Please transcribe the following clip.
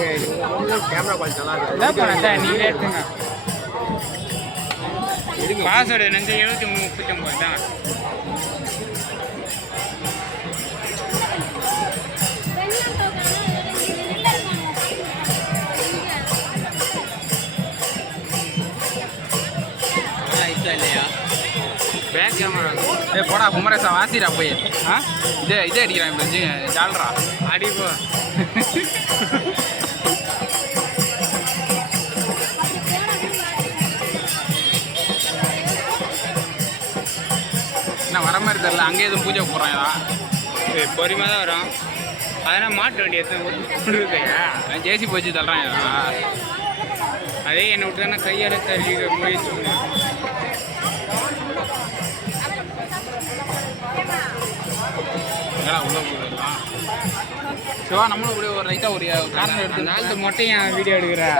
Camera quality நல்லா இருக்கு. நீங்களே எடுத்துங்க. பாஸ்வேர்டு நெஞ்சு 7339 தான். இல்லையா பேக் கேமரா போடா குமரேசா வாசிடா போய் இதே அடிக்கிறான் இப்போ ஜால்ரா அடிப்போ என்ன வர மாதிரி தெரியல அங்கே எதுவும் பூஜை போடுறாங்களா பொறுமையாக தான் வரும் அதெல்லாம் மாட்டு வண்டி எடுத்துருக்கையா ஜேசி போச்சு தள்ளுறாங்களா அதே என்னை விட்டு தானே கையால் தள்ளி முயற்சி உள்ள போடலாம் சிவா நம்மளும் கூட ஒரு லைட்டாக ஒரு காரணம் எடுத்து நாலு மொட்டையும் வீடியோ எடுக்கிறேன்